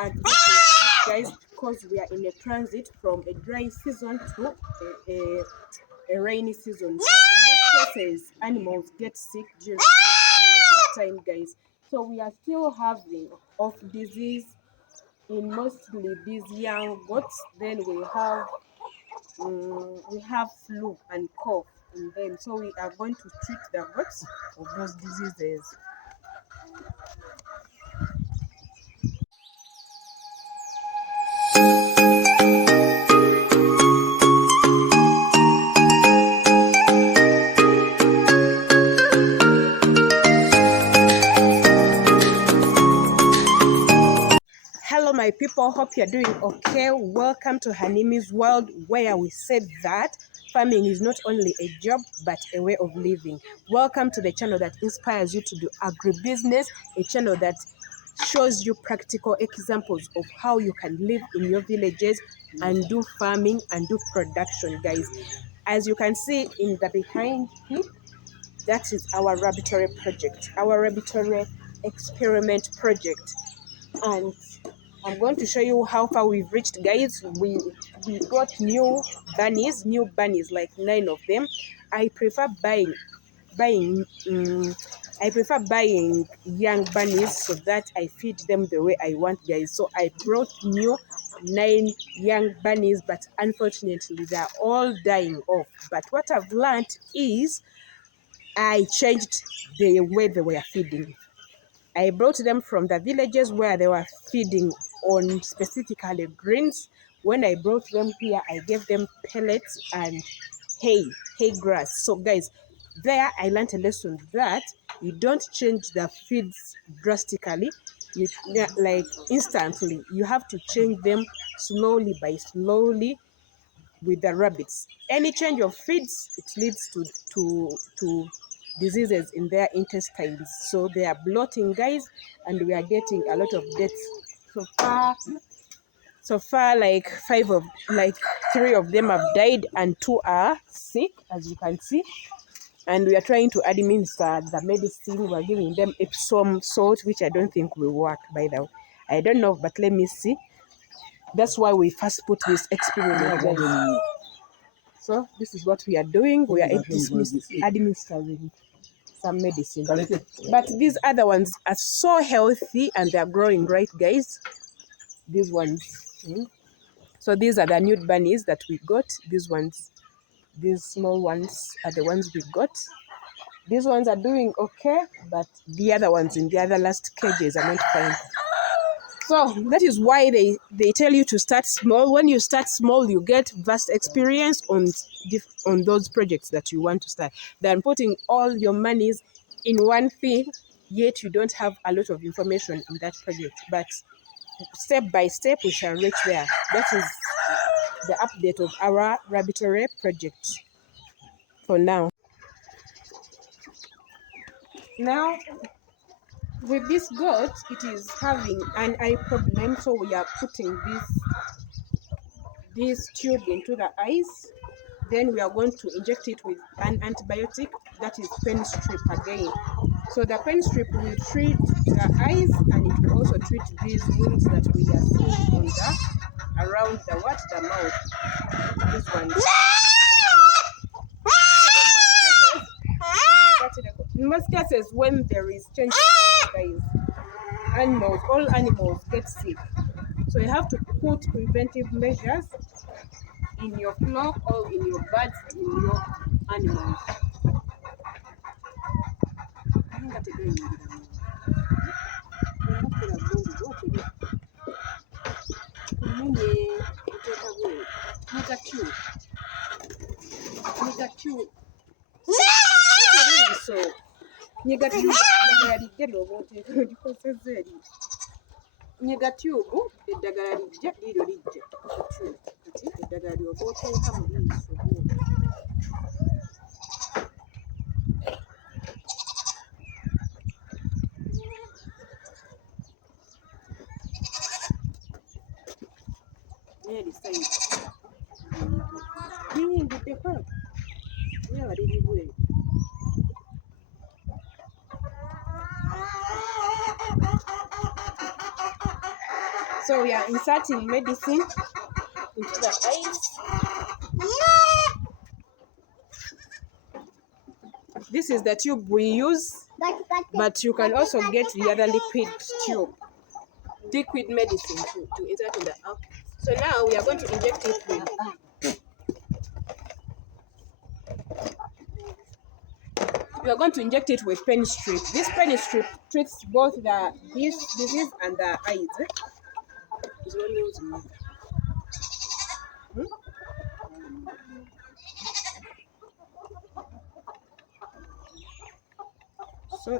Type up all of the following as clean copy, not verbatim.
are getting guys, because we are in a transit from a dry season to a rainy season. So in most cases, animals get sick during this period of time, guys. So we are still having of disease in mostly these young goats. Then we have flu and cough in them. So we are going to treat the goats of those diseases. Hello my people, hope you're doing okay. Welcome to Hanimi's World, where we said that farming is not only a job but a way of living. Welcome to the channel that inspires you to do agribusiness, a channel that shows you practical examples of how you can live in your villages and do farming and do production, guys. As you can see in the behind here, that is our Rabbity project, our Rabbity experiment project. And I'm going to show you how far we've reached, guys. We got new bunnies, like 9 of them. I prefer buying young bunnies so that I feed them the way I want, guys. So I brought new 9 young bunnies, but unfortunately they're all dying off. But what I've learned is I changed the way they were feeding. I brought them from the villages where they were feeding on specifically greens. When I brought them here, I gave them pellets and hay grass. So guys, there I learned a lesson that you don't change the feeds drastically, like instantly. You have to change them slowly by slowly with the rabbits. Any change of feeds, it leads to diseases in their intestines. So they are bloating, guys, and we are getting a lot of deaths. So far, like 3 of them have died and 2 are sick, as you can see. And we are trying to administer the medicine. We're giving them Epsom salt, which I don't think will work, by the way. I don't know, but let me see. That's why we first put this experiment, guys. So this is what we are doing. We are administering some medicine. But these other ones are so healthy and they're growing, right, guys? These ones. So these are the nude bunnies that we got. These small ones are the ones we got. These ones are doing okay, but the other ones in the other last cages are not fine. So that is why they tell you to start small. When you start small, you get vast experience on those projects that you want to start, than putting all your monies in one thing, yet you don't have a lot of information in that project. But step by step, we shall reach there. That is the update of our Rabbity project for now. Now, with this goat, it is having an eye problem, so we are putting this tube into the eyes. Then we are going to inject it with an antibiotic, that is pen strip again. So the pen strip will treat the eyes, and it will also treat these wounds that we are seeing on around the mouth. This one. In most cases, when there is change of weather, guys, all animals get sick. So you have to put preventive measures in your flock or in your birds, in your animals. Nyegatubu eddagala lijja liiro lijja kati eddagala lyoba oteeka mu liiso liyingiddeko lyaba liri bweru. So we are inserting medicine into the eyes. This is the tube we use, but you can also get the other liquid tube, liquid medicine to insert in the eye. So now we are going to inject it with pen strip. This pen strip treats both this disease and the eyes. So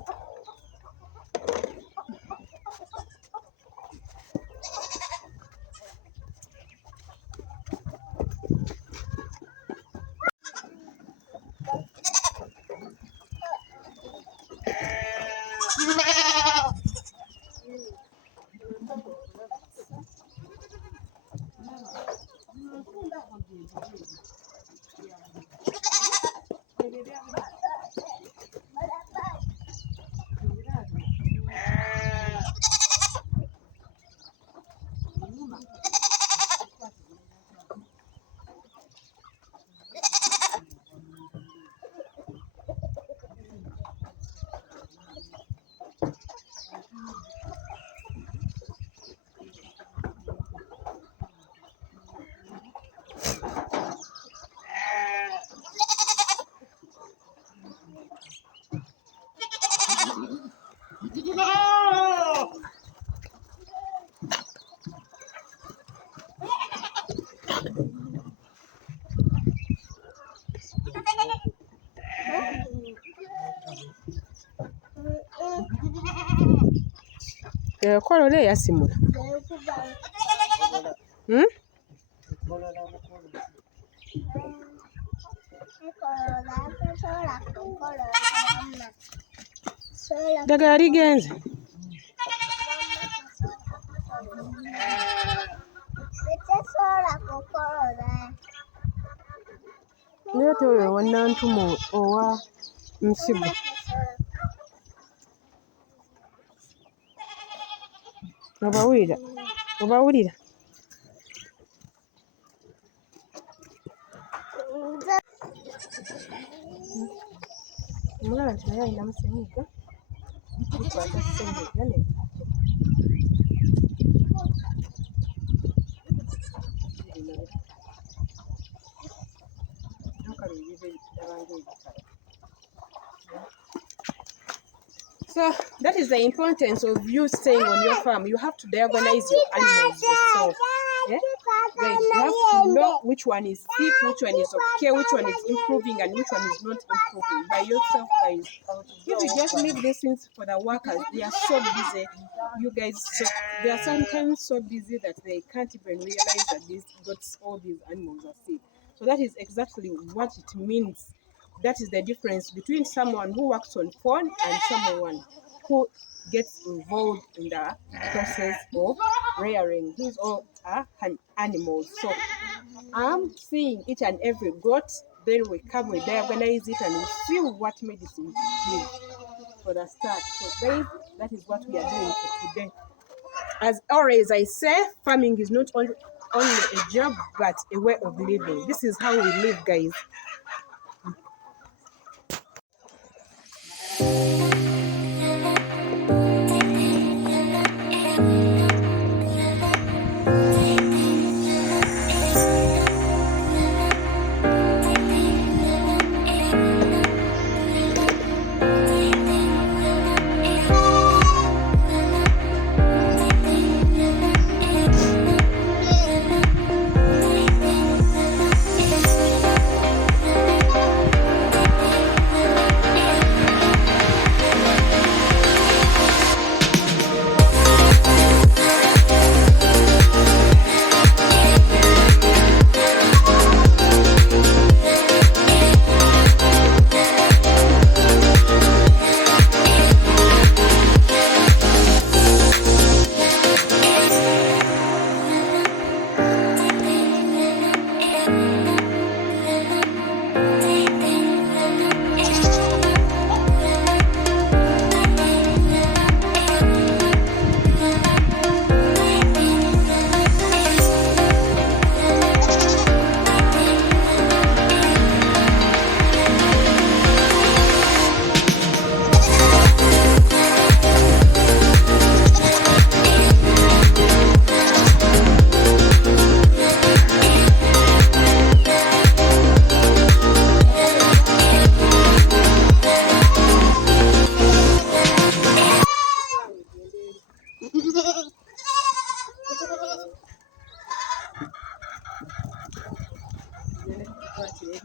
kola yasimula. Daga ligenze. Lete oyo wannantumo owa nsigo. Obawulira? Omulala nti naye alina musenyiga. Gukwata senyiga ne So that is the importance of you staying on your farm. You have to diagnose your animals yourself. Yeah? Right. You have to know which one is sick, which one is okay, which one is improving, and which one is not improving by yourself, guys. If you just leave these things for the workers, they are so busy. You guys, they are sometimes so busy that they can't even realize that all these animals are sick. So that is exactly what it means. That is the difference between someone who works on phone and someone who gets involved in the process of rearing. These all are animals. So I'm seeing each and every goat. Then we come, we diagnose it, and we see what medicine to give for the start. So guys, that is what we are doing for today. As always, I say, farming is not only a job, but a way of living. This is how we live, guys.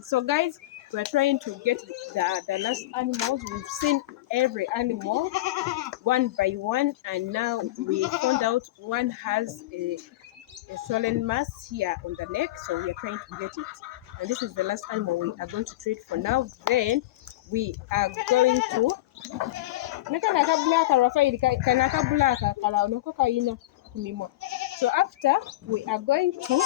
So guys, we're trying to get the last animals. We've seen every animal one by one, and now we found out one has a swollen mass here on the neck, so we are trying to get it. And this is the last animal we are going to treat for now. Then we are going to so after, we are going to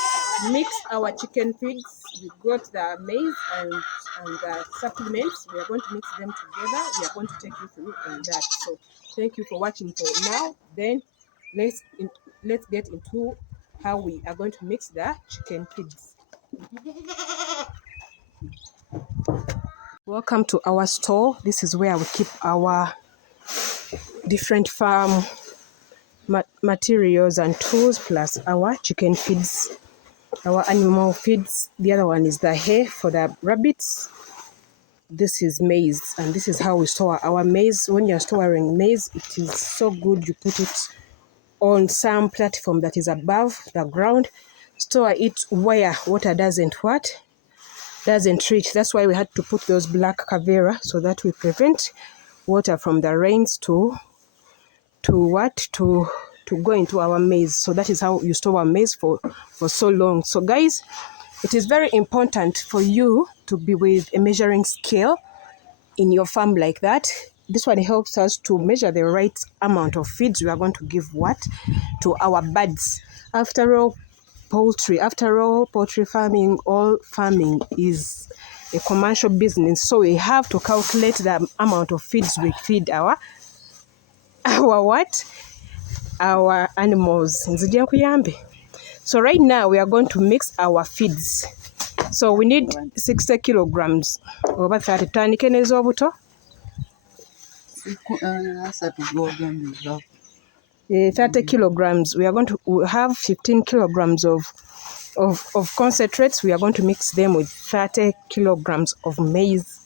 mix our chicken feeds. We got the maize and the supplements. We are going to mix them together. We are going to take you through on that. So thank you for watching for now. Then let's get into how we are going to mix the chicken feeds. Welcome to our store. This is where we keep our different farm materials and tools, plus our chicken feeds, our animal feeds. The other one is the hay for the rabbits. This is maize, and this is how we store our maize. When you're storing maize, it is so good you put it on some platform that is above the ground. Store it where water doesn't reach. That's why we had to put those black cavera, so that we prevent water from the rains to go into our maize. So that is how you store our maize for so long. So guys, it is very important for you to be with a measuring scale in your farm like that. This one helps us to measure the right amount of feeds we are going to give to our birds. After all, poultry farming, all farming is a commercial business, so we have to calculate the amount of feeds we feed our animals. So right now we are going to mix our feeds. So we need 60 kilograms over 30 tandikenezo obuto 30 kilograms. We are going to have 15 kilograms of concentrates. We are going to mix them with 30 kilograms of maize,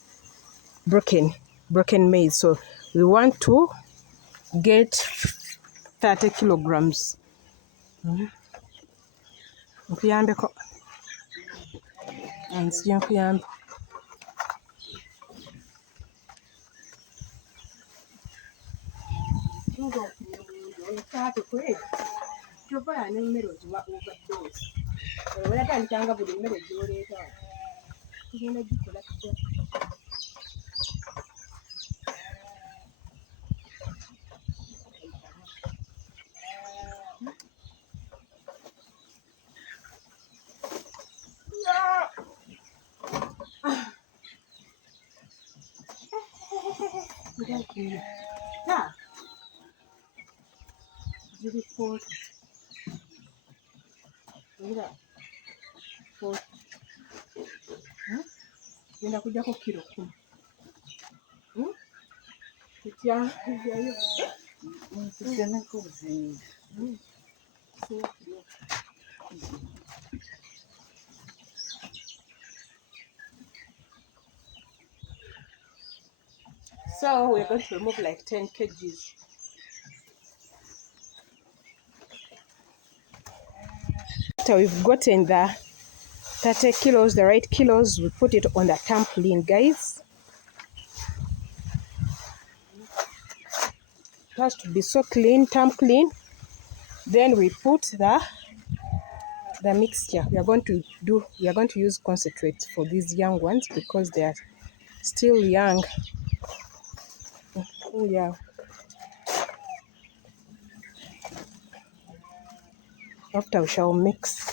broken maize. So we want to get 30 kilograms. Nkuyambeko. Nzija nkuyambe. Ngenda kujjako kilo 10. So we're going to remove like 10 kgs. After we've gotten the 30 kilos, the right kilos, we put it on the trampoline, guys. It has to be so clean, trampoline. Then we put the mixture. We are going to use concentrate for these young ones because they are still young. Oh yeah. After we shall mix.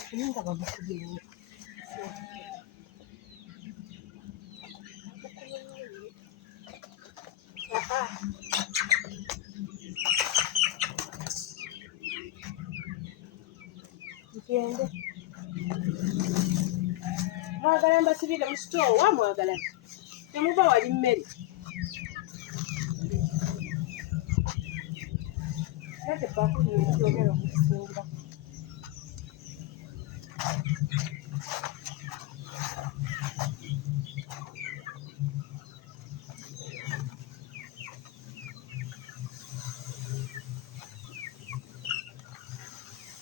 Mwagala mbasibire mu store wa mwagala temuba wali mmere ate bakuli ekyogera okusingira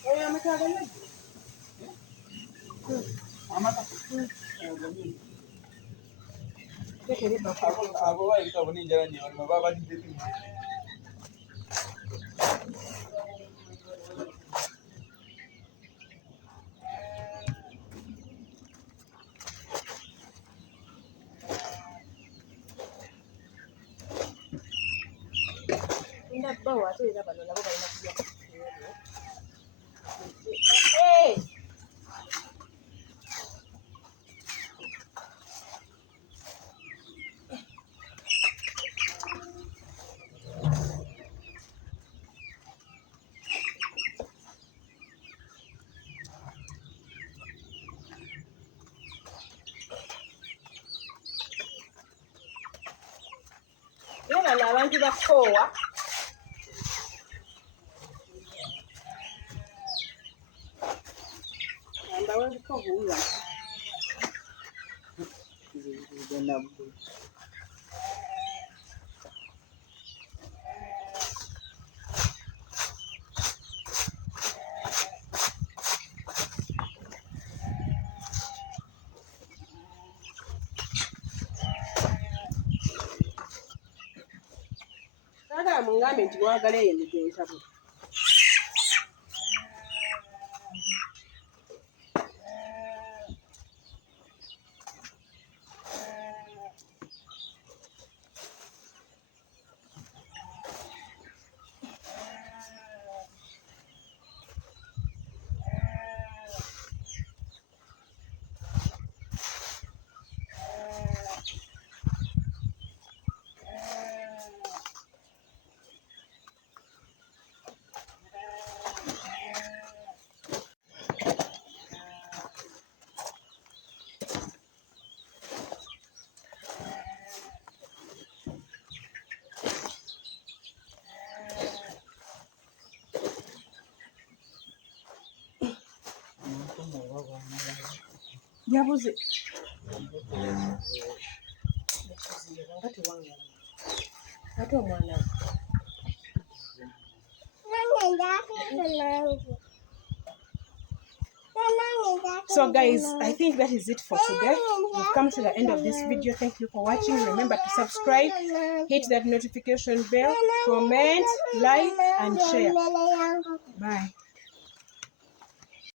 oyo amatwala yadde amata abantu bakoowa ambaweziko buulwa sagala mungambe nti wagala eyo nigentabu yabuze ate omwana So guys, I think that is it for today. We've come to the end of this video. Thank you for watching. Remember to subscribe, hit that notification bell, comment, like and share. Bye.